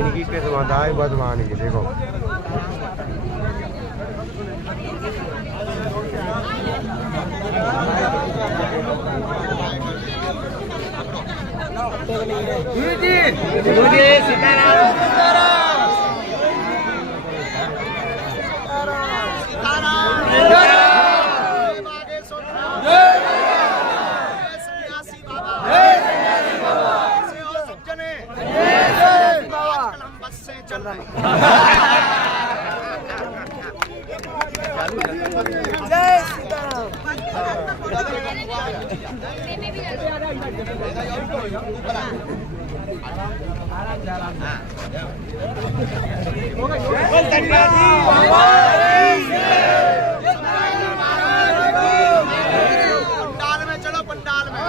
इनकी किस्मत है बदमानी की। देखो पंडाल में चलो, पंडाल में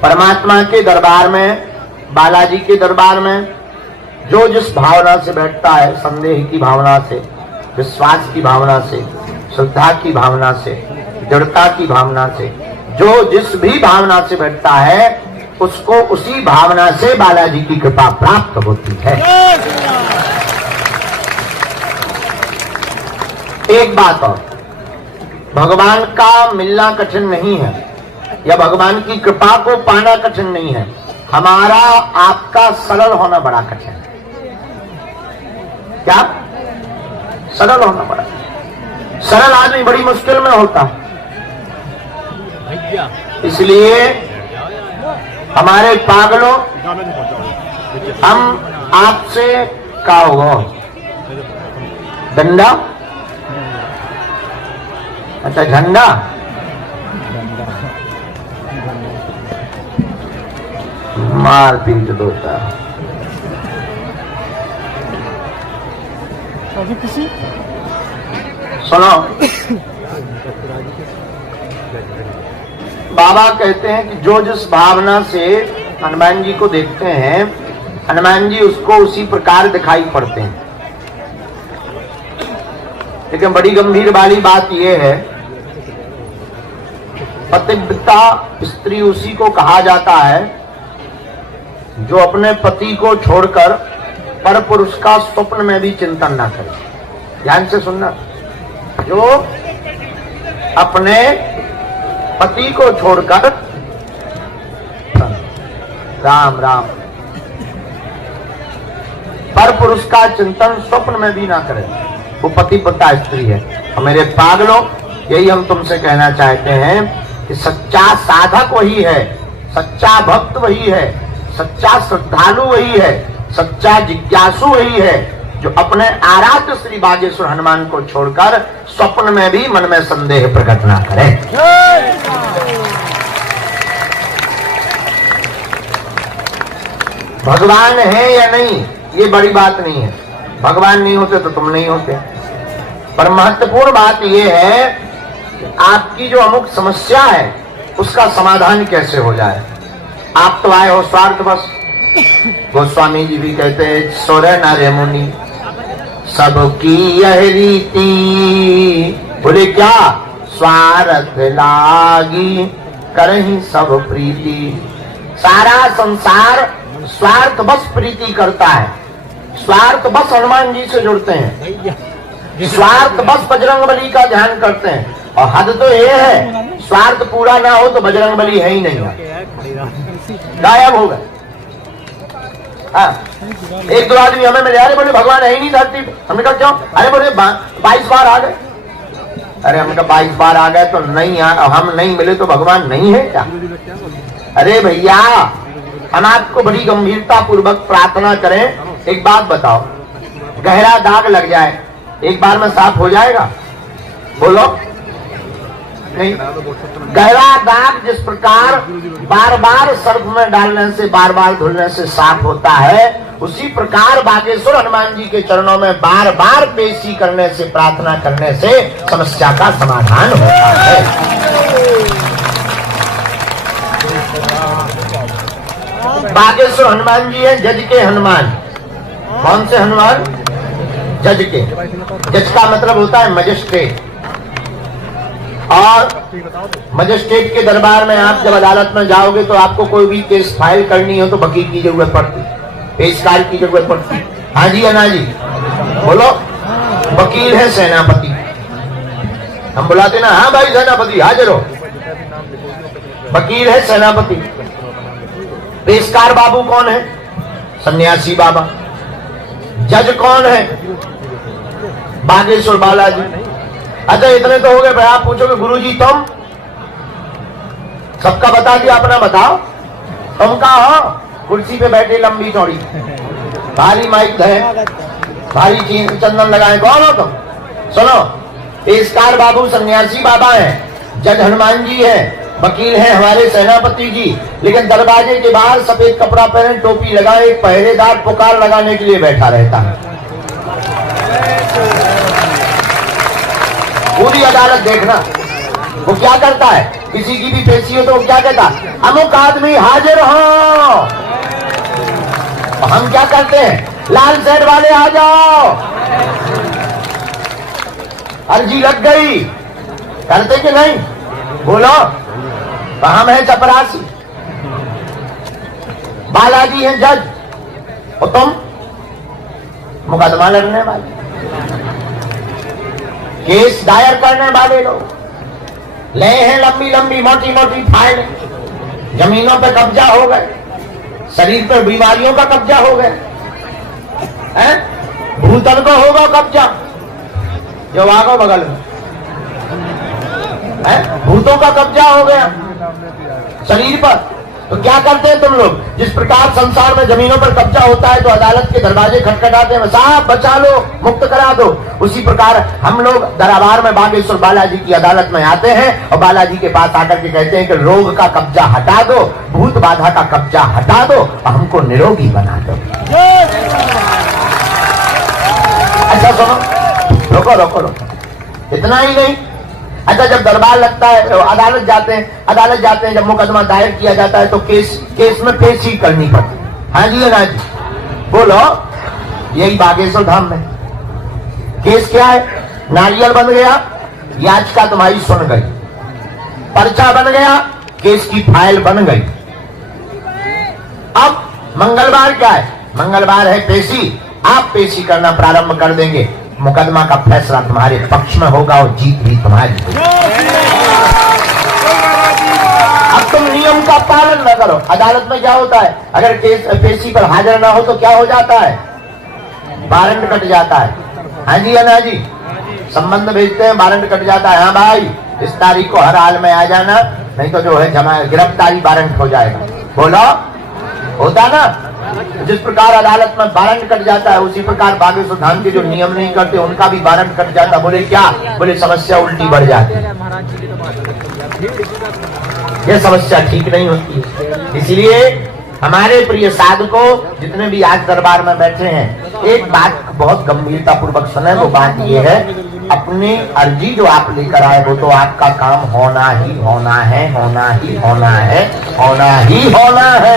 परमात्मा के दरबार में, बालाजी के दरबार में जो जिस भावना से बैठता है, संदेह की भावना से, विश्वास की भावना से, श्रद्धा की भावना से, दृढ़ता की भावना से, जो जिस भी भावना से बैठता है उसको उसी भावना से बालाजी की कृपा प्राप्त होती है। एक बात और, भगवान का मिलना कठिन नहीं है या भगवान की कृपा को पाना कठिन नहीं है, हमारा आपका सरल होना बड़ा कठिन है। क्या? सरल होना बड़ा, सरल आदमी बड़ी मुश्किल में होता है। इसलिए हमारे पागलों, हम आपसे का होगा डंडा, अच्छा झंडा, मार पीट होता है। सुनो, बाबा कहते हैं कि जो जिस भावना से हनुमान जी को देखते हैं, हनुमान जी उसको उसी प्रकार दिखाई पड़ते हैं। लेकिन बड़ी गंभीर वाली बात यह है, पतिव्रता स्त्री उसी को कहा जाता है जो अपने पति को छोड़कर पर पुरुष का स्वप्न में भी चिंतन ना करे। ध्यान से सुनना, जो अपने पति को छोड़कर, राम राम, पर पुरुष का चिंतन स्वप्न में भी ना करे, वो पतिव्रता स्त्री है। और मेरे पागलों, यही हम तुमसे कहना चाहते हैं कि सच्चा साधक वही है, सच्चा भक्त वही है, सच्चा श्रद्धालु वही है, सच्चा जिज्ञासु वही है जो अपने आराध्य श्री बागेश्वर हनुमान को छोड़कर स्वप्न में भी मन में संदेह प्रकट ना करे। भगवान है या नहीं ये बड़ी बात नहीं है, भगवान नहीं होते तो तुम नहीं होते। पर महत्वपूर्ण बात यह है कि आपकी जो अमुक समस्या है उसका समाधान कैसे हो जाए। आप तो आए हो स्वार्थ बस। गोस्वामी जी भी कहते हैं, सोरे नारे मुनि सबकी यह रीति, बोले क्या? स्वार्थ लागी करहीं सब प्रीति। सारा संसार स्वार्थ बस प्रीति करता है, स्वार्थ बस हनुमान जी से जुड़ते हैं, स्वार्थ बस बजरंगबली का ध्यान करते हैं। और हद तो ये है, स्वार्थ पूरा ना हो तो बजरंगबली है ही नहीं, गायब हो गए। एक दो आदमी हमें मिले, अरे बोले भगवान है ही नहीं धरती पे। हमने कहा क्यों? अरे बोले 22 बार आ गए। अरे हमने कहा 22 बार आ गए तो नहीं, हम नहीं मिले तो भगवान नहीं है क्या? अरे भैया, हम आपको बड़ी गंभीरता पूर्वक प्रार्थना करें एक बात बताओ, गहरा दाग लग जाए एक बार में साफ हो जाएगा? बोलो नहीं। गहरा दाग जिस प्रकार बार बार सर्फ में डालने से, बार बार धुलने से साफ होता है, उसी प्रकार बागेश्वर हनुमान जी के चरणों में बार बार पेशी करने से, प्रार्थना करने से समस्या का समाधान होता है। बागेश्वर हनुमान जी है जज के हनुमान। कौन से हनुमान? जज के। जज का मतलब होता है मजिस्ट्रेट। और मजिस्ट्रेट के दरबार में आप जब अदालत में जाओगे तो आपको कोई भी केस फाइल करनी हो तो वकील की जरूरत पड़ती, पेशकार की जरूरत पड़ती। हाँ जी अन्ना जी बोलो। वकील है सेनापति, हम बुलाते ना, हाँ भाई सेनापति हाजिर हो। वकील है सेनापति। पेशकार बाबू कौन है? सन्यासी बाबा। जज कौन है? बागेश्वर बालाजी। अच्छा इतने तो हो गए। भाई आप पूछोगे गुरुजी तुम? सबका बता दिया, अपना बताओ। तुम का हो? कुर्सी पे बैठे लंबी चौड़ी, भारी माइक है, भारी चंदन लगाए, कौन हो तुम? सुनो, पेशकार बाबू सन्यासी बाबा हैं, जज हनुमान जी हैं, वकील हैं हमारे सेनापति जी। लेकिन दरवाजे के बाहर सफेद कपड़ा पहने, टोपी लगाए, पहरेदार पुकार लगाने के लिए बैठा रहता है। पूरी अदालत देखना वो क्या करता है। किसी की भी पेशी हो तो वो क्या कहता है? अमुक आदमी हाजिर हो। हम क्या करते हैं? लाल सेठ वाले आ जाओ, अर्जी लग गई। करते कि नहीं? बोलो। तो हम हैं चपरासी, बालाजी हैं जज, और तुम मुकदमा लड़ने वाले, केस दायर करने वाले लोग। ले हैं लंबी लंबी मोटी मोटी फाइल, जमीनों पे कब्जा हो गए, शरीर पर बीमारियों का कब्जा हो गया है, भूतल को होगा कब्जा, जो आगो बगल में है, भूतों का कब्जा हो गया शरीर पर। तो क्या करते हैं तुम लोग? जिस प्रकार संसार में जमीनों पर कब्जा होता है तो अदालत के दरवाजे खटखटाते हैं, साहब बचा लो, मुक्त करा दो। उसी प्रकार हम लोग दरबार में बागेश्वर बालाजी की अदालत में आते हैं और बालाजी के पास आकर के कहते हैं कि रोग का कब्जा हटा दो, भूत बाधा का कब्जा हटा दो और हमको निरोगी बना दो। अच्छा सुनो, रोको रोको रोको, इतना ही नहीं। अच्छा जब दरबार लगता है, अदालत जाते हैं, जब मुकदमा दायर किया जाता है तो केस में पेशी करनी पड़ती। हाँ जी ना जी बोलो। यही बागेश्वर धाम में केस क्या है? नारियल बन गया, याचिका तुम्हारी सुन गई, पर्चा बन गया, केस की फाइल बन गई। अब मंगलवार क्या है? मंगलवार है पेशी। आप पेशी करना प्रारंभ कर देंगे, मुकदमा का फैसला तुम्हारे पक्ष में होगा और जीत भी तुम्हारी होगी। अब तुम नियम का पालन न करो। अदालत में क्या होता है? अगर केस पेशी पर हाजिर ना हो तो क्या हो जाता है? वारंट कट जाता है। हाँ जी अन्ना जी, संबंध भेजते हैं, वारंट कट जाता है। हाँ भाई इस तारीख को हर हाल में आ जाना, नहीं तो जो है गिरफ्तारी वारंट हो जाएगा। बोलो, होता ना? जिस प्रकार अदालत में वारंट कट जाता है उसी प्रकार बागेश्वर धाम के जो नियम नहीं करते उनका भी वारंट कट जाता। बोले क्या? बोले समस्या उल्टी बढ़ जाती है, ये समस्या ठीक नहीं होती है। इसलिए हमारे प्रिय साधकों जितने भी आज दरबार में बैठे हैं, एक बात बहुत गंभीरता पूर्वक सुने। वो बात ये है, अपनी अर्जी जो आप लेकर आए वो तो आपका काम होना ही होना है, होना ही होना है, होना ही होना है।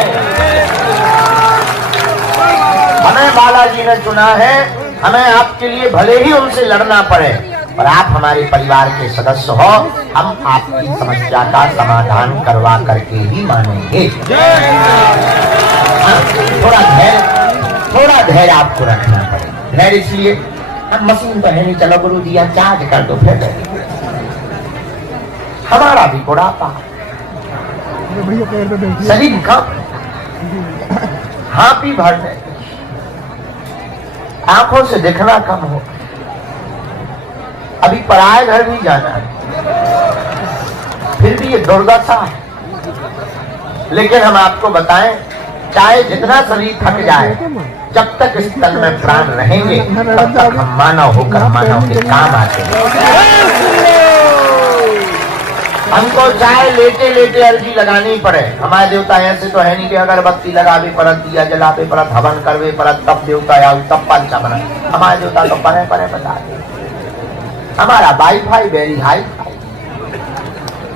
हमें बालाजी ने चुना है, हमें आपके लिए भले ही उनसे लड़ना पड़े, पर आप हमारे परिवार के सदस्य हो, हम आपकी समस्या का समाधान करवा करके ही मानेंगे। थोड़ा धैर्य आपको रखना पड़ेगा। धैर्य इसलिए, हम मशीन तो है नहीं, चलो गुरु जी यहाँ चार्ज कर दो, फिर हमारा भी बुढ़ापा, शरीर का हाँ भी भरने, आंखों से दिखना कम हो, अभी पराये घर भी जाना है, फिर भी ये दुर्दशा है। लेकिन हम आपको बताएं, चाहे जितना शरीर थक जाए, जब तक इस तन में प्राण रहेंगे तब तक हम मानव होकर मानव के काम आते हैं। हमको चाहे लेटे लेटे अर्जी लगानी पड़े, हमारे देवता ऐसे तो है नहीं कि अगरबत्ती लगावे परत, दिया जलावे परत, हवन करवे परत, तब देवता आऊ तब पंचा बना। हमारे देवता तो परे परे बता दे। हमारा वाईफाई वेरी हाई।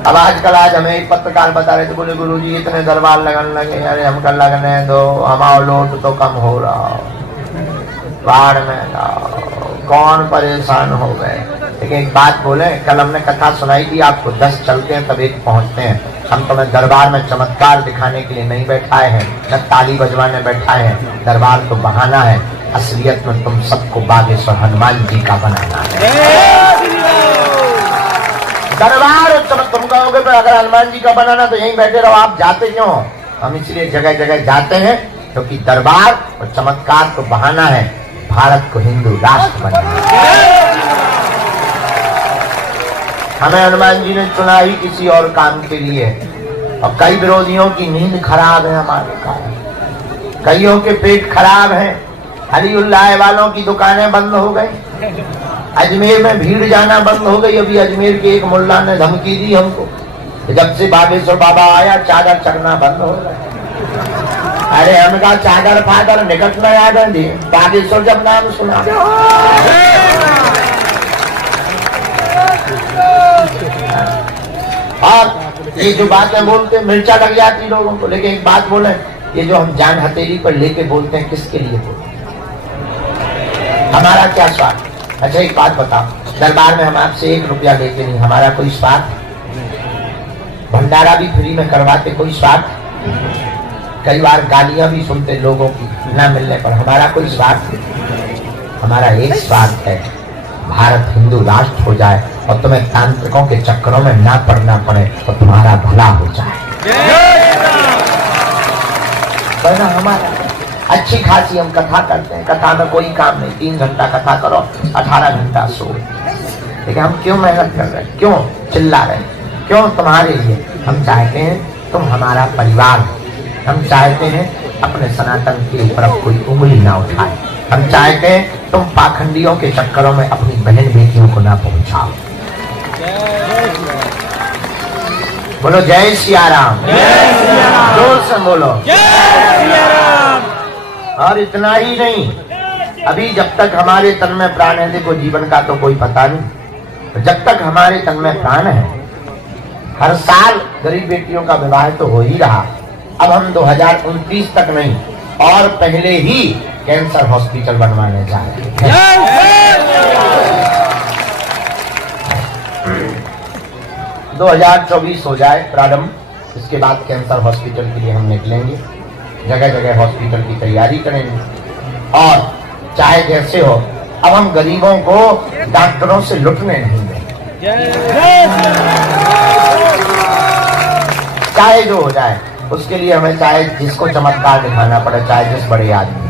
अब आजकल आज हमें एक पत्रकार बता रहे थे, बोले गुरुजी इतने दरबार लगने लगे, अरे हमको लगने दो, हमारा लोट तो कम हो रहा, बाढ़ में कौन परेशान हो गए। लेकिन एक बात बोले, कल हमने कथा सुनाई थी आपको, 10 चलते हैं तब एक पहुंचते हैं। हम तुम्हें दरबार में चमत्कार दिखाने के लिए नहीं बैठाए हैं, न ताली बजवाने बैठाए हैं। दरबार तो बहाना है, असलियत में तुम सबको बागेश्वर हनुमान जी का बनाना है। दरबार तुम कहोगे पर अगर हनुमान जी का बनाना तो यहीं बैठे रहो, आप जाते क्यों? हम इसलिए जगह जगह जाते हैं क्योंकि दरबार और चमत्कार तो बहाना है, भारत को हिंदू राष्ट्र बनाना। हमें हनुमान जी ने चुना ही किसी और काम के लिए, और कई विरोधियों की नींद खराब है हमारे कारण, कईयों के पेट खराब है, हरिउल्लाह वालों की दुकानें बंद हो गई, अजमेर में भीड़ जाना बंद हो गई। अभी अजमेर के एक मुल्ला ने धमकी दी हमको, जब से बागेश्वर बाबा आया चादर चढ़ना बंद हो गया। अरे हम कहा चादर फादर निकट में आ गए, बागेश्वर जब नाम सुना। और ये जो बातें बोलते मिर्चा लग जाती लोगों को। लेकिन एक बात बोले, ये जो हम जान हथेली पर लेके बोलते हैं, किसके लिए बोलते हैं? हमारा क्या स्वार्थ? अच्छा एक बात बताओ, दरबार में हम आपसे 1 रुपया लेते नहीं, हमारा कोई स्वार्थ? भंडारा भी फ्री में करवाते, कोई स्वार्थ? कई बार गालियां भी सुनते लोगों की ना मिलने पर, हमारा कोई स्वार्थ? हमारा एक स्वार्थ है, भारत हिंदू राष्ट्र हो जाए और तुम्हें तांत्रिकों के चक्करों में ना पड़ना पड़े तो तुम्हारा भला हो जाए। तो ना हमारा अच्छी खासी हम कथा करते हैं, कथा में कोई काम नहीं, 3 घंटा कथा करो, 18 घंटा सो। लेकिन हम क्यों मेहनत कर रहे हैं, क्यों चिल्ला रहे हैं, क्यों? तुम्हारे लिए। हम चाहते हैं तुम हमारा परिवार हो, हम चाहते हैं अपने सनातन के ऊपर कोई उंगली ना उठाए, हम चाहते हैं तुम पाखंडियों के चक्करों में अपनी बहन बेटियों को ना पहुंचाओ। बोलो जय सिया राम, जोर से बोलो जय सिया राम। और इतना ही नहीं, अभी जब तक हमारे तन में प्राण है, देखो जीवन का तो कोई पता नहीं, जब तक हमारे तन में प्राण है, हर साल गरीब बेटियों का विवाह तो हो ही रहा। अब हम 2029 तक नहीं और पहले ही कैंसर हॉस्पिटल बनवाने जा रहे हैं। 2024 हो जाए प्रारंभ, इसके बाद कैंसर हॉस्पिटल के लिए हम निकलेंगे, जगह जगह हॉस्पिटल की तैयारी करेंगे। और चाहे जैसे हो, अब हम गरीबों को डॉक्टरों से लुटने नहीं देंगे, चाहे जो हो जाए उसके लिए हमें चाहे जिसको चमत्कार दिखाना पड़े, चाहे जिस बड़े आदमी।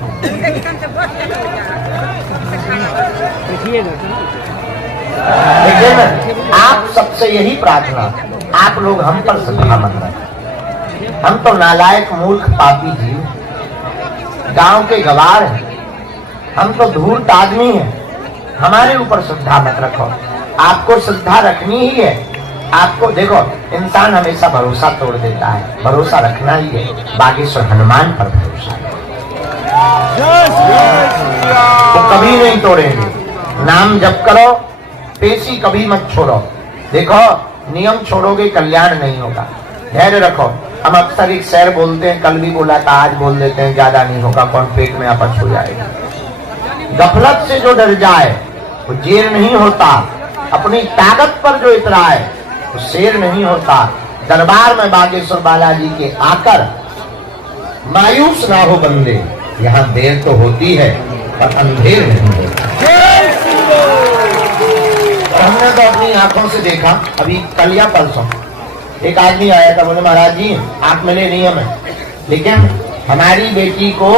लेकिन आप सबसे यही प्रार्थना, आप लोग हम पर श्रद्धा मत रखें। हम तो नालायक मूर्ख पापी जीव, गांव के गवार हैं, हम तो धूर्त आदमी हैं, हमारे ऊपर श्रद्धा मत रखो। आपको श्रद्धा रखनी ही है। आपको देखो, इंसान हमेशा भरोसा तोड़ देता है, भरोसा रखना ही है बागेश्वर हनुमान पर भरोसा है, तो कभी नहीं तोड़ेंगे। नाम जप करो, पेशी कभी मत छोड़ो। देखो, नियम छोड़ोगे कल्याण नहीं होगा, धैर्य रखो। हम अक्सर एक शेर बोलते हैं, कल भी बोला था, आज बोल देते हैं, ज्यादा नहीं होगा, कौन पेट में अपच हो जाएगा। गफलत से जो डर जाए वो जेर नहीं होता, अपनी ताकत पर जो इतराए वो शेर नहीं होता। दरबार में बागेश्वर बालाजी के आकर मायूस ना हो बंदे, यहाँ देर तो होती है पर अंधेर नहीं होता। हमने तो अपनी आंखों से देखा, अभी कल या परसों एक आदमी आया था, बोले महाराज जी आप मिले नियम है, लेकिन हमारी बेटी को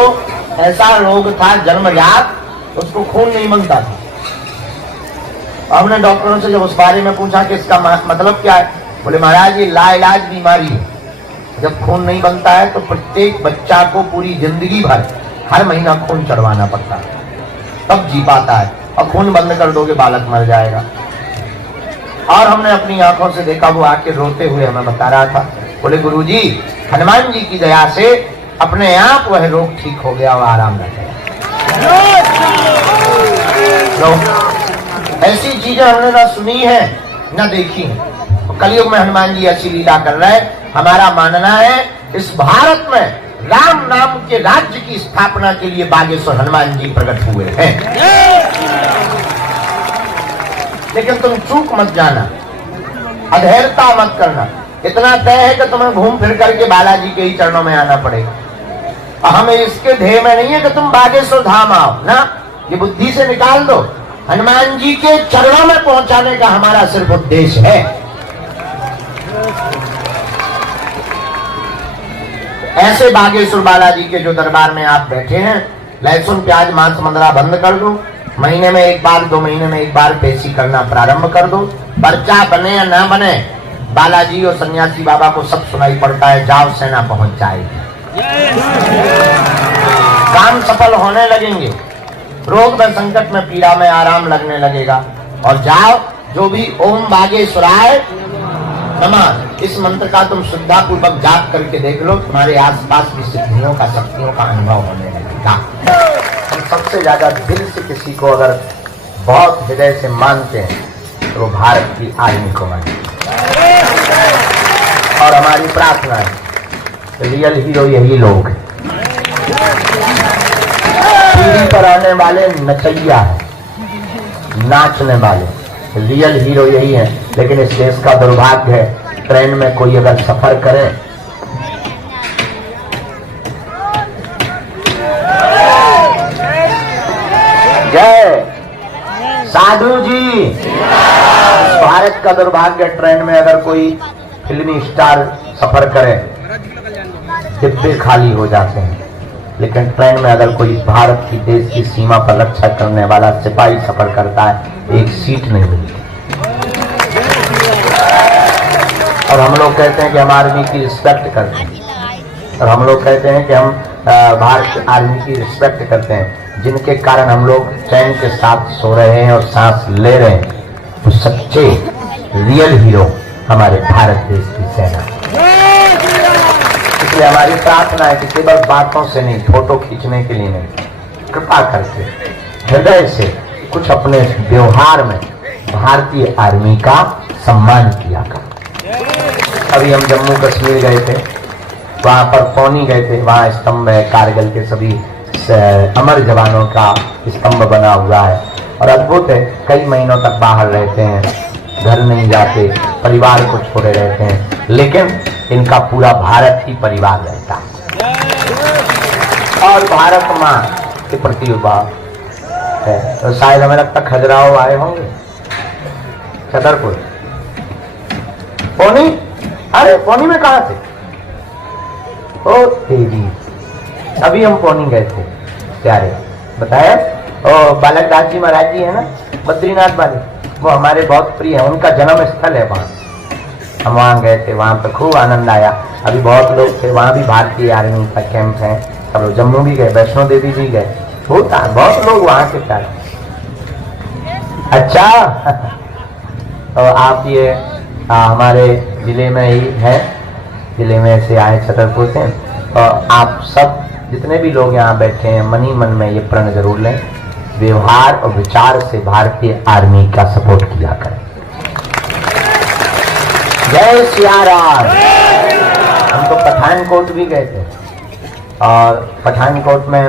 ऐसा रोग था जन्मजात, उसको खून नहीं मांगता था। हमने डॉक्टरों से जब उस बारे में पूछा कि इसका मतलब क्या है, बोले महाराज ये लाइलाज बीमारी है, जब खून नहीं बनता है तो प्रत्येक बच्चा को पूरी जिंदगी भर हर महीना खून चढ़वाना पड़ता है, तब जी पाता है। और खून बंद कर दोगे बालक मर जाएगा। और हमने अपनी आंखों से देखा, वो आके रोते हुए हमें बता रहा था, बोले गुरुजी हनुमान जी की दया से अपने आप वह रोग ठीक हो गया और आराम लग गया। तो ऐसी चीजें हमने ना सुनी है ना देखी है। कलयुग में हनुमान जी ऐसी लीला कर रहे हैं। हमारा मानना है इस भारत में राम नाम के राज्य की स्थापना के लिए बागेश्वर हनुमान जी प्रकट हुए हैं। लेकिन तुम चूक मत जाना, अधैर्यता मत करना। इतना तय है कि तुम्हें घूम फिर करके बालाजी के ही चरणों में आना पड़ेगा। हमें इसके ध्येय में नहीं है कि तुम बागेश्वर धाम आओ ना, ये बुद्धि से निकाल दो। हनुमान जी के चरणों में पहुंचाने का हमारा सिर्फ उद्देश्य है। ऐसे बागेश्वर बालाजी के जो दरबार में आप बैठे हैं, लहसुन प्याज मांस मंदरा बंद कर दो। महीने में एक बार 2 महीने में एक बार पेशी करना प्रारंभ कर दो। पर्चा बने या ना बने, बालाजी और सन्यासी बाबा को सब सुनाई पड़ता है। जाओ सेना पहुंच जाएगी, काम सफल होने लगेंगे, रोग में संकट में पीड़ा में आराम लगने लगेगा। और जाओ, जो भी ओम बागेश्वराय नमः इस मंत्र का तुम श्रद्धा पूर्वक जाप करके देख लो, तुम्हारे आसपास की सिद्धियों का शक्तियों का अनुभव होने लगेगा। हम सबसे ज्यादा दिल से किसी को अगर बहुत हृदय से मानते हैं तो वो भारत की आर्मी को मानते हैं। और हमारी प्रार्थना है, रियल हीरो यही लोग हैं। टीवी पर आने वाले नचैया है, नाचने वाले, रियल हीरो यही है। लेकिन इस देश का दुर्भाग्य है, ट्रेन में कोई अगर सफर करे जय साधु जी, भारत का दुर्भाग्य, ट्रेन में अगर कोई फिल्मी स्टार सफर करे डिब्बे खाली हो जाते हैं। लेकिन ट्रेन में अगर कोई भारत की देश की सीमा पर रक्षा करने वाला सिपाही सफर करता है, एक सीट नहीं मिलती। और हम लोग कहते हैं कि हम आर्मी की रिस्पेक्ट करते हैं, और हम लोग कहते हैं कि हम भारत आर्मी की रिस्पेक्ट करते हैं, जिनके कारण हम लोग चैन के साथ सो रहे हैं और सांस ले रहे हैं। वो सच्चे रियल हीरो हमारे भारत देश की सेना। इसलिए हमारी प्रार्थना है कि केवल बातों से नहीं, फोटो खींचने के लिए नहीं, कृपा करके हृदय से कुछ अपने व्यवहार में भारतीय आर्मी का सम्मान किया कर। अभी हम जम्मू कश्मीर गए थे, वहां पर पौनी गए थे, वहां स्तंभ है, कारगिल के सभी अमर जवानों का स्तंभ बना हुआ है और अद्भुत है। कई महीनों तक बाहर रहते हैं, घर नहीं जाते, परिवार को छोड़े रहते हैं, लेकिन इनका पूरा भारत ही परिवार रहता है और भारत माँ के प्रति भाव है। तो शायद हमें लगता खजुराहो आए होंगे, छतरपुर, पौनी। अरे पौनी में कहा थे? ओ तेरी, अभी हम पौनी गए थे प्यारे, बताया। ओ बालक दास जी महाराज जी है ना, बद्रीनाथ वाले, वो हमारे बहुत प्रिय है, उनका जन्म स्थल है वहाँ। हम वहाँ गए थे, वहाँ पर खूब आनंद आया। अभी बहुत लोग थे वहाँ, भी भारतीय आर्मी का कैंप है। सब लोग जम्मू भी गए, वैष्णो देवी भी गए, होता है बहुत लोग वहाँ के प्यारे। अच्छा तो आप ये हमारे जिले में ही है, जिले में से आए छतरपुर से। और आप सब जितने भी लोग यहाँ बैठे हैं, मनी मन में ये प्रण जरूर लें, व्यवहार और विचार से भारतीय आर्मी का सपोर्ट किया करें। जय सिया राम। हम तो पठानकोट भी गए थे और पठानकोट में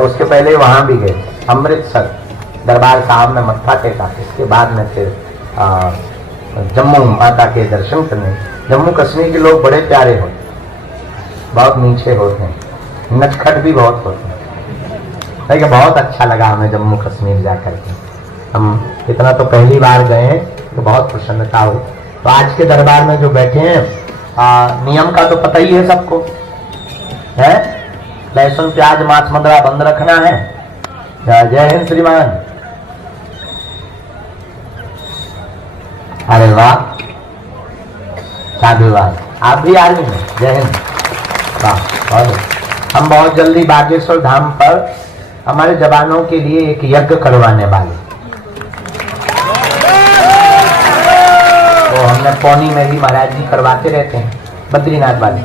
उसके पहले वहां भी गए, अमृतसर दरबार साहब में मत्था टेका, इसके बाद में फिर जम्मू माता के दर्शन करने। जम्मू कश्मीर के लोग बड़े प्यारे होते, बहुत मीठे होते हैं, नटखट भी बहुत होते हैं। लेकिन बहुत अच्छा लगा हमें जम्मू कश्मीर जाकर के। हम इतना तो पहली बार गए हैं तो बहुत प्रसन्नता हुई। तो आज के दरबार में जो बैठे हैं, नियम का तो पता ही है सबको, है लहसुन प्याज मांस मंदरा बंद रखना है। जय हिंद श्रीमान। अरे वाह, साधुवाद। आप भी आर्मी में? जय हिंद। वाह, बहुत। हम बहुत जल्दी बागेश्वर धाम पर हमारे जवानों के लिए एक यज्ञ करवाने वाले, तो हमने पौनी में भी महाराज जी करवाते रहते हैं, बद्रीनाथ वाले,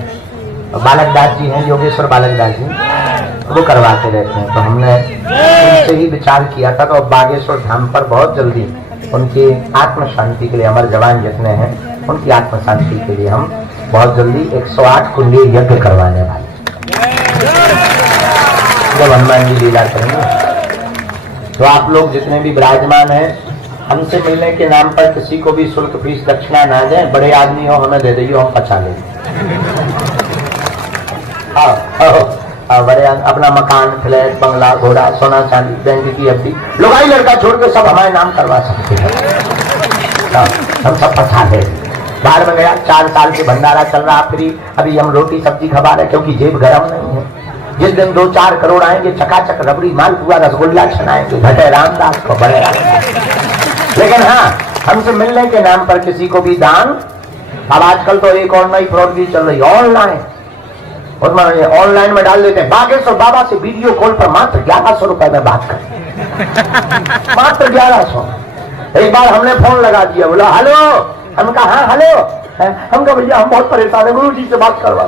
और बालक दास जी हैं, योगेश्वर बालक दास जी, वो करवाते रहते हैं। तो हमने उनसे ही विचार किया था, तो बागेश्वर धाम पर बहुत जल्दी उनकी आत्म शांति के लिए, हमारे जवान जितने हैं उनकी आत्म शांति के लिए हम बहुत जल्दी 108 कुंडी यज्ञ करवाने वाले, जब हनुमान जी लीला करेंगे। तो आप लोग जितने भी विराजमान हैं, हमसे मिलने के नाम पर किसी को भी शुल्क फीस दक्षिणा ना दें। बड़े आदमी हो, हमें दे दीजिए, हम पचा लेंगे। बड़े अपना मकान, फ्लैट, बंगला, घोड़ा, सोना चांदी, बैंक की एफडी, लुगाई लड़का छोड़ के सब हमारे नाम करवा सकते हैं। हम सब पचा ले। बाहर में गया, 4 साल से भंडारा चल रहा फ्री, अभी हम रोटी सब्जी खा रहे क्योंकि जेब गर्म नहीं है। जिस दिन 2-4 करोड़ आएंगे, चकाचक रबड़ी, मालपुआ, रसगुल्ला छनाएंगे, घटे रामदास को, बड़े रामदास। लेकिन हाँ, हमसे मिलने के नाम पर किसी को भी दान, अब आजकल तो एक और नई फ्रॉड भी चल रही है, ऑनलाइन, उसमें ऑनलाइन में डाल देते हैं बागेश्वर बाबा से वीडियो कॉल पर मात्र 1100 रुपए में बात कर, मात्र 1100। एक बार हमने फोन लगा दिया, बोला हेलो, हम कहा हाँ हेलो, हम कहा भैया हम बहुत परेशान है, गुरु जी से बात करवा।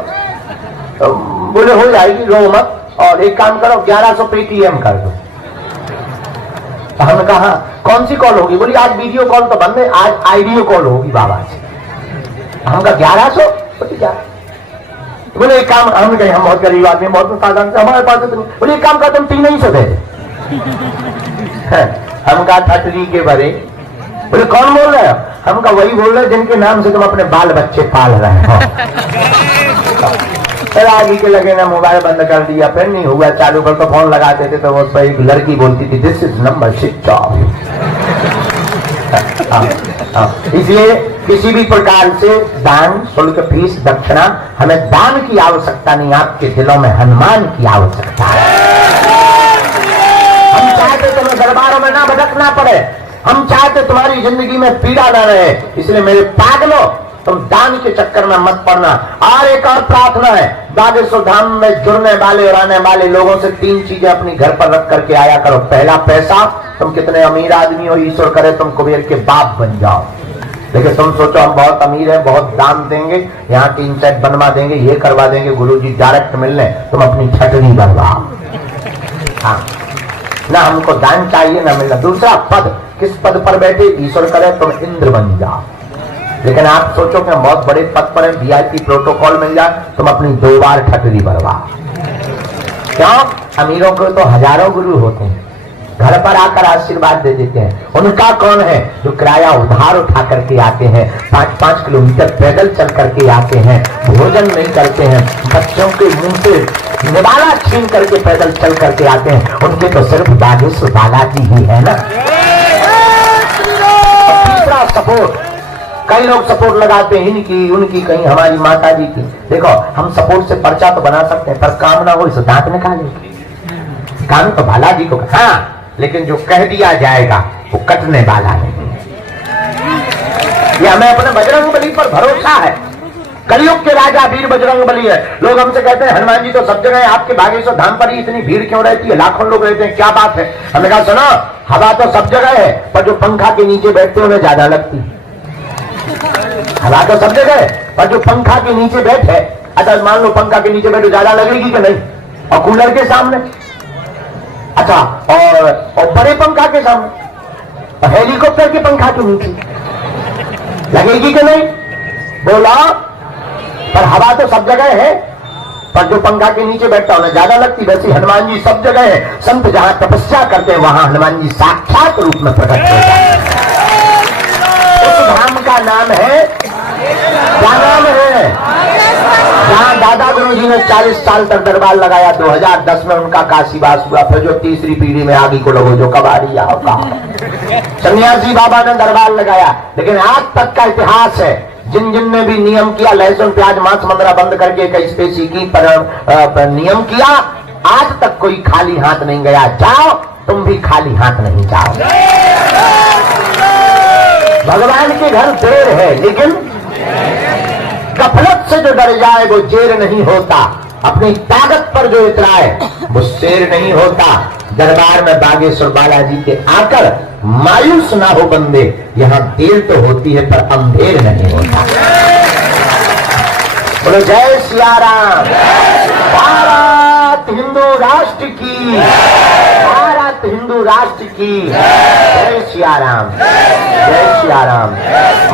तो बोले हो जाएगी, रो मत, और एक काम करो 1100 पेटीएम कर दो। तो हमने कहा कौन सी कॉल होगी? बोली आज वीडियो कॉल तो बंद है, आज आइडियो कॉल होगी बाबा से। हम कहा 1100? बोले एक काम, हम कहे हम बहुत गरीब आदमी, बहुत साधारण से, हमारे पास तो, बोले एक काम कर तुम 300 दे। हम कहा ठटरी के भरे। बोले कौन बोल रहे हो? हम कहा वही बोल रहे जिनके नाम से तुम अपने बाल बच्चे पाल रहे हो। फिर आगे के लगे ना, मोबाइल बंद कर दिया, फिर नहीं हुआ, चालू कर तो फोन लगाते थे, तो उस पर एक लड़की बोलती थी this is number switch off. इसलिए किसी भी प्रकार से दान, शुल्क, फीस, दक्षिणा, हमें दान की आवश्यकता नहीं, आपके दिलों में हनुमान की आवश्यकता है। हम चाहते तुम्हें दरबारों में ना भटकना पड़े, हम चाहते तुम्हारी जिंदगी में पीड़ा न रहे, इसलिए मेरे पागलों तुम दान के चक्कर में मत पड़ना। और एक और प्रार्थना है, बागेश्वर धाम में जुड़ने वाले और आने वाले लोगों से 3 चीजें अपनी घर पर रख करके आया करो। पहला, पैसा, तुम कितने अमीर आदमी हो, ईश्वर करे तुम कुबेर के बाप बन जाओ, लेकिन तुम सोचो हम बहुत अमीर हैं, बहुत दान देंगे, यहाँ 3 सेट बनवा देंगे, ये करवा देंगे, गुरुजी डायरेक्ट मिलने, तुम अपनी छटनी बनवाओ। हाँ, ना हमको दान चाहिए ना मिलना। दूसरा, पद, किस पद पर बैठे, ईश्वर करे तुम इंद्र बन जाओ, लेकिन आप सोचो कि हम बहुत बड़े पद पर हैं, वीआईपी प्रोटोकॉल मिल जाए, तुम अपनी 2 बार ठटरी बनवाओ। क्यों? अमीरों को तो हजारों गुरु होते हैं, घर पर आकर आशीर्वाद दे देते हैं। उनका कौन है जो किराया उधार उठा करके आते हैं, 5-5 किलोमीटर पैदल चल करके आते हैं, भोजन नहीं करते हैं, बच्चों के मुंह से निवाला छीन करके पैदल चल करके आते हैं, उनके तो सिर्फ बागेश्वर बालाजी ही है ना। तीसरा, सपोर्ट, कई लोग सपोर्ट लगाते हैं इनकी उनकी, कहीं हमारी माता जी की। देखो हम सपोर्ट से पर्चा तो बना सकते हैं, पर काम ना हो इसे दांत निकाले। काम तो बालाजी को, हाँ, लेकिन जो कह दिया जाएगा वो कटने वाला नहीं। ये हमें अपने बजरंगबली पर भरोसा है। कलयुग के राजा वीर बजरंगबली है। लोग हमसे कहते हैं हनुमान जी तो सब जगह है, आपके बागेश्वर धाम पर ही इतनी भीड़ क्यों रहती है, लाखों लोग रहते हैं, क्या बात है? हमने कहा सुनो, हवा तो सब जगह है, पर जो पंखा के नीचे बैठते हुए ज्यादा लगती है। हवा तो सब जगह है, पर जो पंखा के नीचे बैठे, अच्छा मान लो पंखा के नीचे बैठे, ज्यादा लगेगी कि नहीं? और कूलर के सामने, अच्छा, और बड़े पंखा के सामने, और हेलीकॉप्टर के पंखा के नीचे लगेगी कि नहीं? बोला। पर हवा तो सब जगह है, पर जो पंखा के नीचे बैठता उन्हें ज्यादा लगती। वैसे हनुमान जी सब जगह है। संत जहां तपस्या करते हैं वहां हनुमान जी साक्षात रूप में प्रकट हो जाते हैं। उस धाम का नाम है, क्या नाम है? जहां दादा गुरु जी ने 40 साल तक दरबार लगाया, 2010 में उनका काशीवास हुआ। फिर जो तीसरी पीढ़ी में आगे को लोगों जो कबाड़ी होगा, सन्यासी बाबा ने दरबार लगाया। लेकिन आज तक का इतिहास है, जिन जिन ने भी नियम किया, लहसुन प्याज मांस मंदरा बंद करके कई स्पेसी की पर नियम किया, आज तक कोई खाली हाथ नहीं गया। जाओ, तुम भी खाली हाथ नहीं जाओ। भगवान के घर देर है, लेकिन गफलत से जो डर जाए वो जेर नहीं होता, अपनी ताकत पर जो इतराए वो शेर नहीं होता। दरबार में बागेश्वर बालाजी के आकर मायूस ना हो बंदे, यहाँ देर तो होती है पर अंधेर नहीं होता। बोलो जय सिया राम। भारत हिंदू राष्ट्र की, भारत हिंदू राष्ट्र की जय सिया राम, जय सिया राम।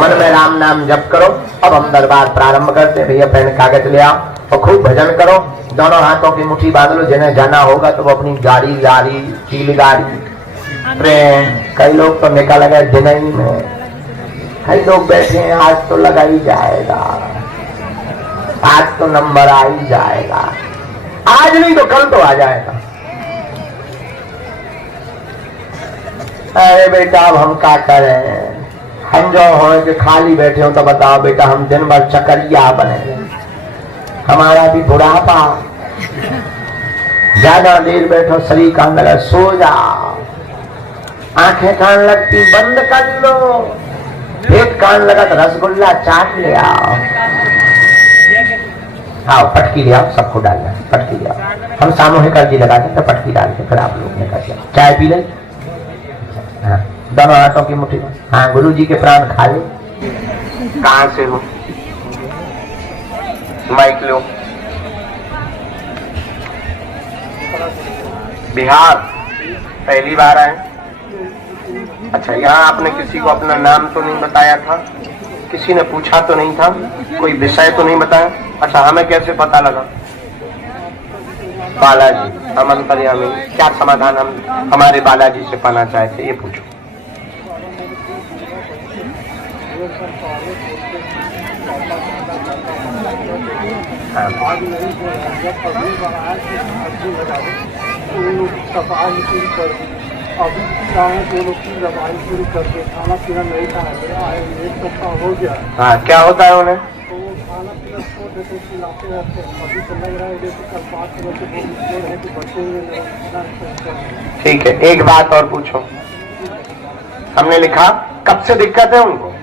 मन में राम नाम जप करो। अब हम दरबार प्रारंभ करते हैं। भैया पेन कागज ले आओ और खूब भजन करो। दोनों हाथों की मुट्ठी बांध लो। जिन्हें जाना होगा तो वो अपनी गाड़ी, चील गाड़ी, ट्रेन, कई लोग तो निकल गए दिनई में, कई लोग बैठे हैं। आज तो लगा ही जाएगा, आज तो नंबर आ ही जाएगा, आज नहीं तो कल तो आ जाएगा। अरे बेटा अब हम क्या करें, हम जो हो कि खाली बैठे हो तो बताओ बेटा, हम दिन भर चकरिया बने, हमारा भी बुढ़ापा, ज्यादा देर बैठो शरीर कान लगा, सो जाओ। आंखें कान लगती बंद कर लो, पेट कान लगा तो रसगुल्ला चाट ले आओ। आओ पटकी ले आओ, सबको डालना पटकी ले आओ। हम सामूहिक अर्जी लगा देते, पटकी डाल के फिर आप लोग ने कर दिया। चाय पी ले, हाँ, दोनों हाथों की मुट्ठी में। हाँ, गुरु जी के प्राण खा ले। कहाँ से हो? माइक लो। बिहार पहली बार आए? अच्छा, यहाँ आपने किसी को अपना नाम तो नहीं बताया था, किसी ने पूछा तो नहीं था, कोई विषय तो नहीं बताया? अच्छा, हमें कैसे पता लगा? बालाजी, हम अंतर्यामी, क्या समाधान हम हमारे बालाजी से पाना चाहते, ये पूछो। हाँ। अभी जो लोग की दवाई शुरू कर दे, खाना पीना नहीं खाया, एक सप्ताह हो गया। हाँ, क्या होता है उन्हें? तो वो खाना पीना छोड़ देते, खिलाते रहते हैं। अभी तो लग रहा है जैसे कल 5 बजे बोल है कि बच्चे। ठीक है, एक बात और पूछो। हमने लिखा कब से दिक्कत है उनको?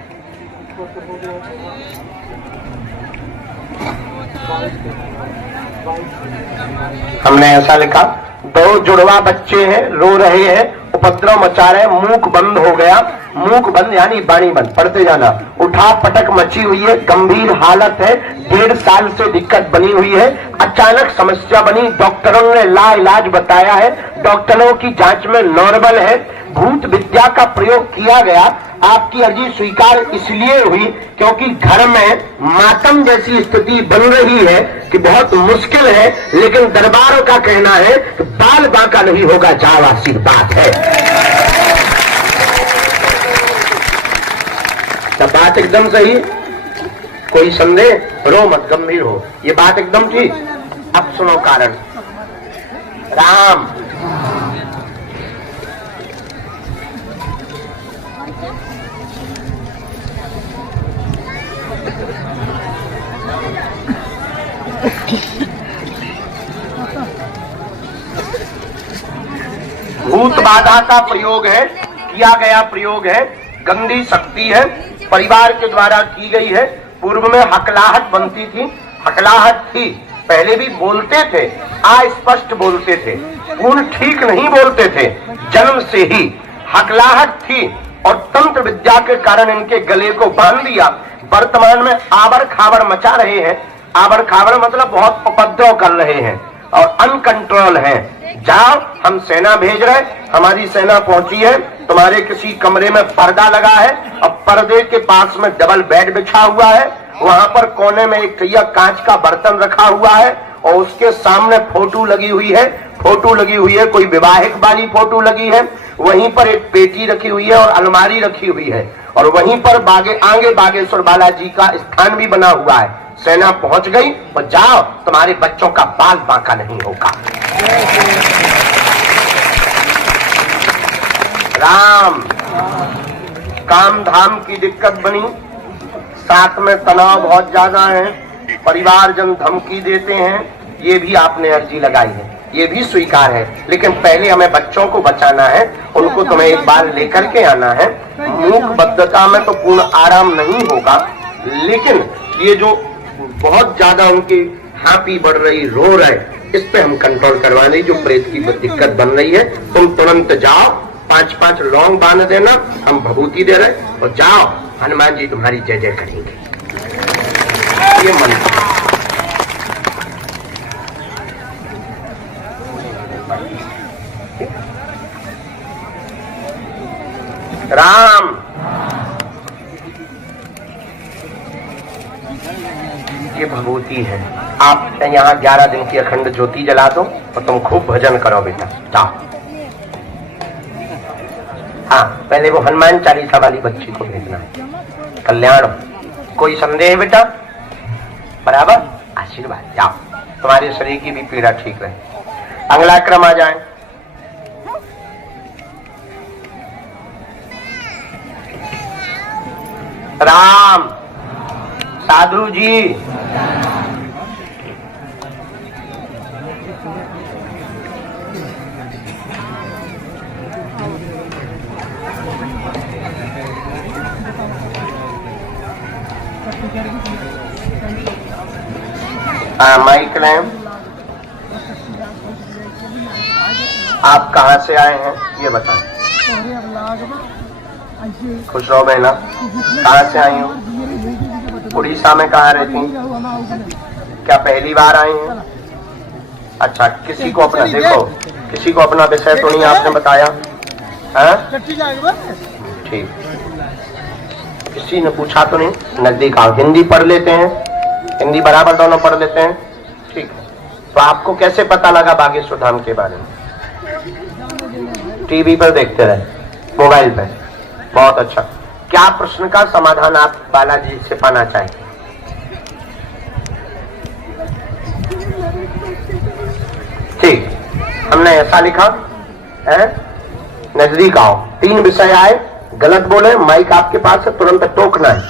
हमने ऐसा लिखा, 2 जुड़वा बच्चे हैं, रो रहे हैं, उपद्रव मचा रहे, मुख बंद हो गया, मुख बंद यानी बाणी बंद, पढ़ते जाना। उठा पटक मची हुई है, गंभीर हालत है, 1.5 साल से दिक्कत बनी हुई है, अचानक समस्या बनी, डॉक्टरों ने ला इलाज बताया है, डॉक्टरों की जांच में नॉर्मल है, भूत विद्या का प्रयोग किया गया। आपकी अर्जी स्वीकार इसलिए हुई क्योंकि घर में मातम जैसी स्थिति बन रही है कि बहुत मुश्किल है, लेकिन दरबारों का कहना है कि बाल बांका नहीं होगा, जाओ आशीर्वाद है। तब बात एकदम सही, कोई संदेह? रो मत, गंभीर हो, ये बात एकदम ठीक। अब सुनो कारण। राम भूत बाधा का प्रयोग है, किया गया प्रयोग है, गंदी शक्ति है, परिवार के द्वारा की गई है। पूर्व में हकलाहट बनती थी, हकलाहट थी, पहले भी बोलते थे, अस्पष्ट बोलते थे, पूर्ण ठीक नहीं बोलते थे, जन्म से ही हकलाहट थी और तंत्र विद्या के कारण इनके गले को बांध दिया। वर्तमान में आवर खावर मचा रहे हैं, आवर खावर मतलब बहुत उपद्रव कर रहे हैं और अनकंट्रोल है। जाओ, हम सेना भेज रहे, हमारी सेना पहुंची है, तुम्हारे किसी कमरे में पर्दा लगा है और पर्दे के पास में डबल बेड बिछा हुआ है, वहां पर कोने में एक कांच का बर्तन रखा हुआ है और उसके सामने फोटो लगी हुई है, फोटो लगी हुई है, कोई विवाहिक वाली फोटो लगी है, वहीं पर एक पेटी रखी हुई है और अलमारी रखी हुई है और वहीं पर आगे बागेश्वर बालाजी का स्थान भी बना हुआ है। सेना पहुंच गई और जाओ, तुम्हारे बच्चों का बाल बांका नहीं होगा। राम, काम धाम की दिक्कत बनी, साथ में तनाव बहुत ज्यादा है, परिवारजन धमकी देते हैं, ये भी आपने अर्जी लगाई है, ये भी स्वीकार है, लेकिन पहले हमें बच्चों को बचाना है, उनको तुम्हें एक बार लेकर के आना है। मूक बद्धता में तो पूर्ण आराम नहीं होगा, लेकिन ये जो बहुत ज्यादा उनकी हापी बढ़ रही, रो रहे, इस पे हम कंट्रोल करवा रहे। जो प्रेत की दिक्कत बन रही है, तुम तुरंत जाओ, 5-5 लौंग बांध देना, हम भभूति दे रहे, और जाओ, हनुमान जी तुम्हारी जय जय करेंगे। ये मन राम ये भगवती है। आप यहाँ 11 दिन की अखंड ज्योति जला दो और तुम खूब भजन करो बेटा, जाओ। हाँ, पहले वो हनुमान चालीसा वाली बच्ची को भेजना है, कल्याण। कोई संदेह बेटा? बराबर आशीर्वाद, जाओ, तुम्हारे शरीर की भी पीड़ा ठीक रहे। अगला क्रम आ जाए। राम साधु जी, माइक लें। आप कहाँ से आए हैं ये बताएं। खुश रहो बहना। कहाँ से आई हो? उड़ीसा में कहाँ रहती? क्या पहली बार आई हैं? अच्छा, किसी को अपना देखो, किसी को अपना विषय तो नहीं आपने बताया? ठीक, किसी ने पूछा तो नहीं? नजदीक आओ, हिंदी पढ़ लेते हैं, हिंदी बराबर दोनों पढ़ लेते हैं, ठीक है। तो आपको कैसे पता लगा बागेश्वर धाम के बारे में? टीवी पर देखते रहे, मोबाइल पे, बहुत अच्छा। क्या प्रश्न का समाधान आप बालाजी से पाना चाहेंगे? ठीक, हमने ऐसा लिखा है, नजदीक आओ। 3 विषय आए, गलत बोले, माइक आपके पास है, तुरंत टोकना है।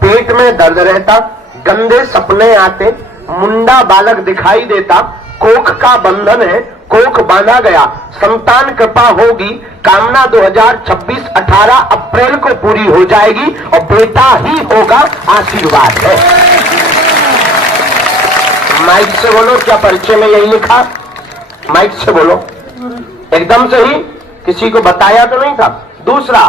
पेट में दर्द रहता, गंदे सपने आते, मुंडा बालक दिखाई देता, कोख का बंधन है, कोख बांधा गया, संतान कृपा होगी, कामना 2026 18 अप्रैल को पूरी हो जाएगी और बेटा ही होगा, आशीर्वाद है। माइक से बोलो, क्या परिचय में यही लिखा? माइक से बोलो, एकदम सही, किसी को बताया तो नहीं था। दूसरा,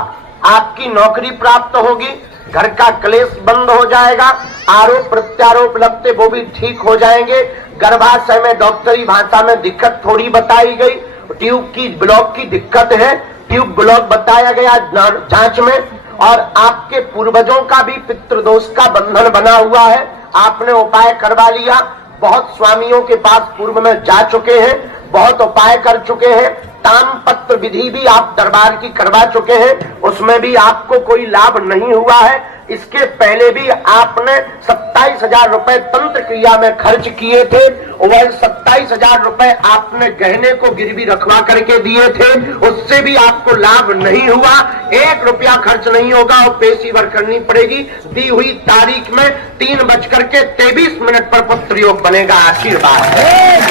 आपकी नौकरी प्राप्त होगी, घर का क्लेश बंद हो जाएगा, आरोप प्रत्यारोप लगते वो भी ठीक हो जाएंगे। गर्भाशय में डॉक्टरी भाषा में दिक्कत थोड़ी बताई गई, ट्यूब की ब्लॉक की दिक्कत है, ट्यूब ब्लॉक बताया गया जांच में। और आपके पूर्वजों का भी पितृदोष का बंधन बना हुआ है, आपने उपाय करवा लिया। बहुत स्वामियों के पास पूर्व में जा चुके हैं, बहुत उपाय कर चुके हैं, तामपत्र विधि भी आप दरबार की करवा चुके हैं, उसमें भी आपको कोई लाभ नहीं हुआ है। इसके पहले भी आपने 27,000 रुपए तंत्र क्रिया में खर्च किए थे, वह 27,000 रुपए आपने गहने को गिरवी रखवा करके दिए थे, उससे भी आपको लाभ नहीं हुआ। 1 रुपया खर्च नहीं होगा और पेशीवर करनी पड़ेगी। दी हुई तारीख में 3:23 पर पुत्र योग बनेगा, आशीर्वाद है।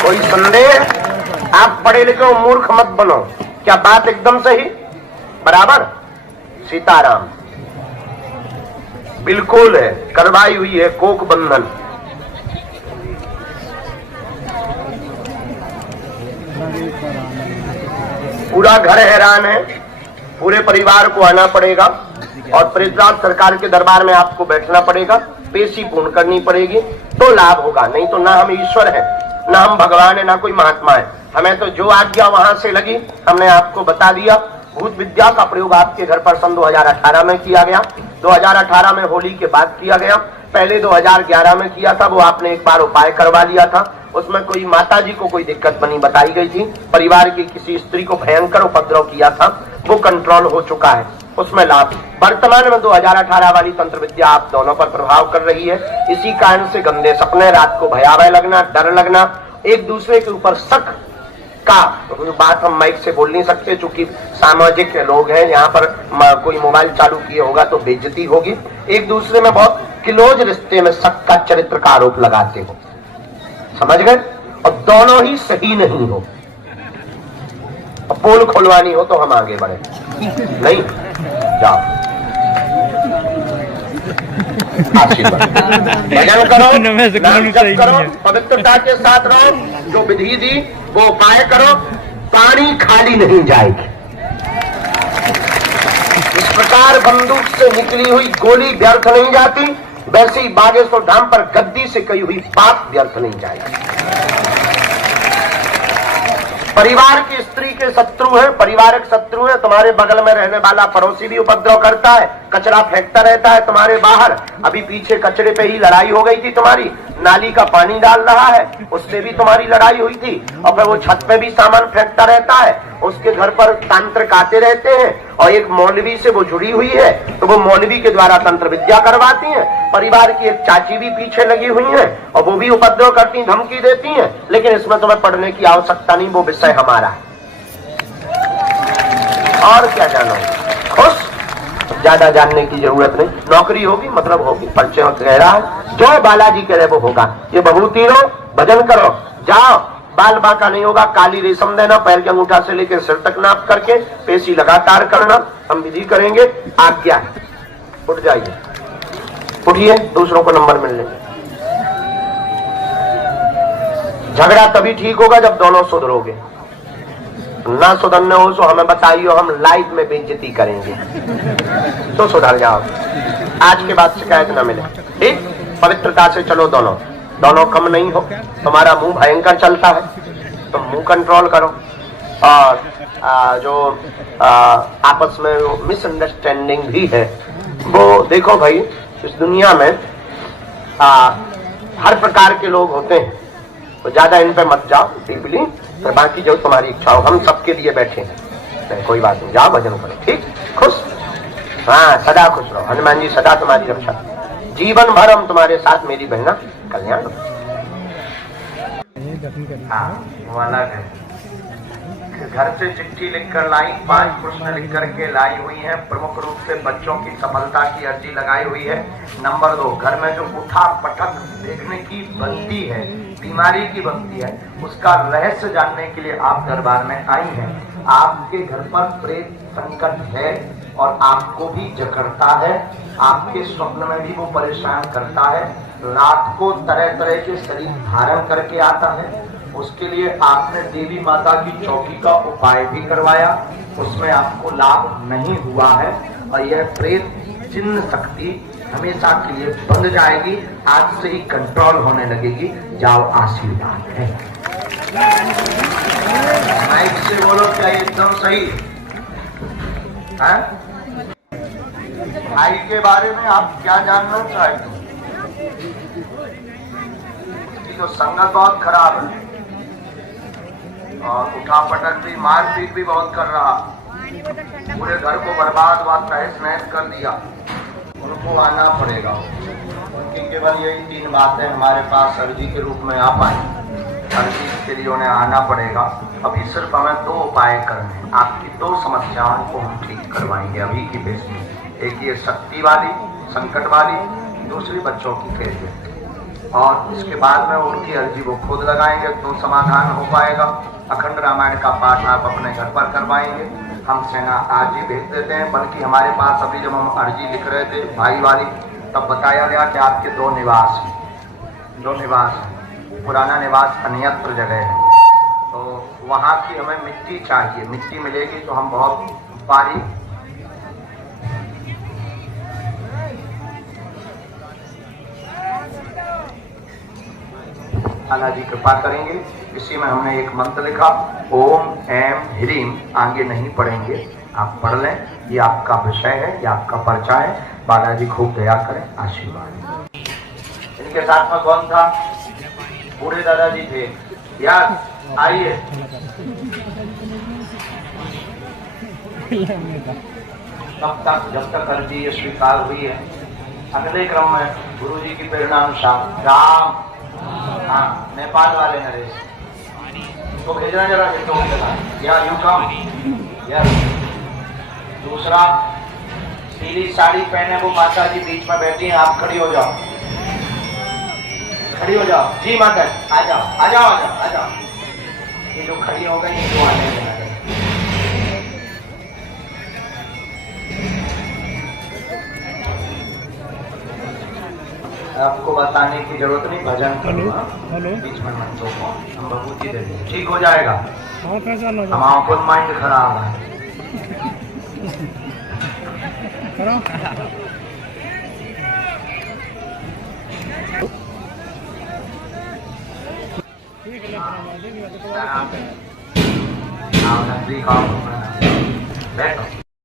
कोई संदेह? आप पढ़े लिखे हो, मूर्ख मत बनो। क्या बात एकदम सही? बराबर? सीताराम बिल्कुल है, करवाई हुई है कोक बंधन। पूरा घर हैरान है, पूरे परिवार को आना पड़ेगा और प्रेतराज सरकार के दरबार में आपको बैठना पड़ेगा, पेशी पूर्ण करनी पड़ेगी, तो लाभ होगा। नहीं तो ना हम ईश्वर हैं, ना हम भगवान है, ना कोई महात्मा है। हमें तो जो आज्ञा वहां से लगी हमने आपको बता दिया। भूत विद्या का प्रयोग आपके घर पर सन 2018 में किया गया, 2018 में होली के बाद किया गया, पहले 2011 में किया था, वो आपने एक बार उपाय करवा लिया था। उसमें कोई माता जी को कोई दिक्कत बनी बताई गई थी, परिवार की किसी स्त्री को भयंकर उपद्रव किया था, वो कंट्रोल हो चुका है, उसमें लाभ। वर्तमान में 2018 वाली तंत्र विद्या आप दोनों पर प्रभाव कर रही है। इसी कारण से गंदे सपने, रात को भयावह लगना, डर लगना, एक दूसरे के ऊपर शक का बात हम माइक से बोल नहीं सकते, चूंकि सामाजिक लोग हैं, यहाँ पर कोई मोबाइल चालू किए होगा तो बेइज्जती होगी। एक दूसरे में बहुत क्लोज रिश्ते में शक का चरित्र का आरोप लगाते हो, समझ गए? और दोनों ही सही नहीं हो। पोल खुलवानी हो तो हम आगे बढ़े, नहीं जाओ। आशीर्वाद। भजन करो, नाम जप करो, पवित्रता के साथ रहो, जो विधि दी वो उपाय करो, पानी खाली नहीं जाएगी। इस प्रकार बंदूक से निकली हुई गोली व्यर्थ नहीं जाती, वैसे ही बागेश्वर धाम पर गद्दी से कही हुई बात व्यर्थ नहीं जाएगी। परिवार की स्त्री के शत्रु है, परिवारक शत्रु है, तुम्हारे बगल में रहने वाला पड़ोसी भी उपद्रव करता है, कचरा फेंकता रहता है तुम्हारे बाहर। अभी पीछे कचरे पे ही लड़ाई हो गई थी तुम्हारी, नाली का पानी डाल रहा है, उससे भी तुम्हारी लड़ाई हुई थी। और फिर वो छत पे भी सामान फेंकता रहता है, उसके घर पर तंत्र आते रहते हैं, और एक मौलवी से वो जुड़ी हुई है, तो वो मौलवी के द्वारा तंत्र विद्या करवाती है। परिवार की एक चाची भी पीछे लगी हुई है, और वो भी उपद्रव करती, धमकी देती है। लेकिन इसमें तुम्हें पढ़ने की आवश्यकता नहीं, वो विषय हमारा है। और क्या जानो, खुश, ज्यादा जानने की जरूरत नहीं। नौकरी होगी मतलब होगी, परिचय कह रहा है, जो बालाजी कह रहे वो होगा। ये बभूति लो, भजन करो, जाओ, बाल बांका नहीं होगा, काली रेशम देना, पैर के अंगूठा से लेकर सिर तक नाप करके, पेशी लगातार करना, हम विधि करेंगे। आज्ञा है, उठ जाइए, उठिए, दूसरों को नंबर मिल लेंगे। झगड़ा तभी ठीक होगा जब दोनों सुधरोगे, ना सुधरने हो तो हमें बताइए, हम लाइव में बेइज्जती करेंगे, तो सुधर जाओ। आज के बाद शिकायत ना मिले, ठीक? पवित्रता से चलो, दोनों कम नहीं हो। तुम्हारा मुंह भयंकर चलता है, तुम मुंह कंट्रोल करो। और जो आपस में मिसअंडरस्टैंडिंग भी है वो देखो भाई, इस दुनिया में हर प्रकार के लोग होते हैं, तो ज्यादा इन पे मत जाओ डीपली, फिर बाकी जो तुम्हारी इच्छा हो, हम सबके लिए बैठे हैं, कोई बात नहीं, जाओ भजन करो, ठीक? खुश, हाँ, सदा खुश रहो, हनुमान जी सदा तुम्हारी रक्षा, जीवन भर हम तुम्हारे साथ, मेरी बहना कल्याण। हाँ, वो अलग है। घर से चिट्ठी लिखकर लाई, 5 प्रश्न लिख करके लाई हुई है, प्रमुख रूप से बच्चों की सफलता की अर्जी लगाई हुई है। नंबर 2, घर में जो उठा पटक देखने की बनती है, बीमारी की बनती है, उसका रहस्य जानने के लिए आप दरबार में आई हैं। आपके घर पर प्रेत संकट है और आपको भी जकड़ता है, आपके स्वप्न में भी वो परेशान करता है, रात को तरह तरह के शरीर धारण करके आता है। उसके लिए आपने देवी माता की चौकी का उपाय भी करवाया, उसमें आपको लाभ नहीं हुआ है, और यह प्रेत चिन्ह शक्ति हमेशा के लिए बंद जाएगी, आज से ही कंट्रोल होने लगेगी। जाओ, आशीर्वाद है। माइक से बोलो, क्या एकदम सही है? भाई के बारे में आप क्या जानना चाहते हैं? उसकी तो संगत बहुत खराब है, और उठा पटक भी, मारपीट भी बहुत कर रहा, पूरे घर को बर्बाद व तहस नहस कर दिया। उनको आना पड़ेगा, उनकी केवल यही 3 बातें हमारे पास अर्जी के रूप में आ पाए, अर्जी के लिए उन्हें आना पड़ेगा। अभी सिर्फ हमें 2 उपाय करने, आपकी 2 समस्याओं को हम ठीक करवाएंगे अभी की बेस में। एक ये शक्ति वाली, संकट वाली, दूसरी बच्चों की कैरियर, और इसके बाद में उनकी अर्जी वो खुद लगाएंगे तो समाधान हो पाएगा। अखंड रामायण का पाठ आप अपने घर पर करवाएंगे, हम सेना आज ही भेज देते हैं। बल्कि हमारे पास अभी जब हम अर्जी लिख रहे थे भाई वाली, तब बताया गया कि आपके 2 निवास हैं, 2 निवास हैं। पुराना निवास अन्यत्र जगह है, तो वहाँ की हमें मिट्टी चाहिए, मिट्टी मिलेगी तो हम बहुत बारी अल्लाह जी कृपा करेंगे। इसी में हमने एक मंत्र लिखा, ओम ऐम ह्रीम, आगे नहीं पढ़ेंगे, आप पढ़ लें, ये आपका विषय है, ये आपका पर्चा है। बालाजी खूब दया करें, आशीर्वाद। इनके साथ में कौन था? बूढ़े दादाजी थे, याद? आइए, तब तक जब तक अर्जी स्वीकार हुई है, अगले क्रम में गुरु जी की प्रेरणानुसार राम, हाँ, नेपाल वाले नरेश तो भेजना जरा, या यू कम, यस। दूसरा, पीली साड़ी पहने वो माता जी बीच में बैठी हैं, आप खड़ी हो जाओ, खड़ी हो जाओ जी माता, आ जाओ, आ जाओ, आ जाओ, आ जाओ। ये जो खड़ी हो गई, ये आने देना। आपको बताने की जरूरत नहीं, भजन करूँगा, हेलो बीच में मत टोको, हम बबूती दे देंगे, ठीक हो जाएगा। हाँ कैसा लगा हमारा खुद माइंड खराब है। करो ठीक है आओ, नजदीक आओ, बैठो।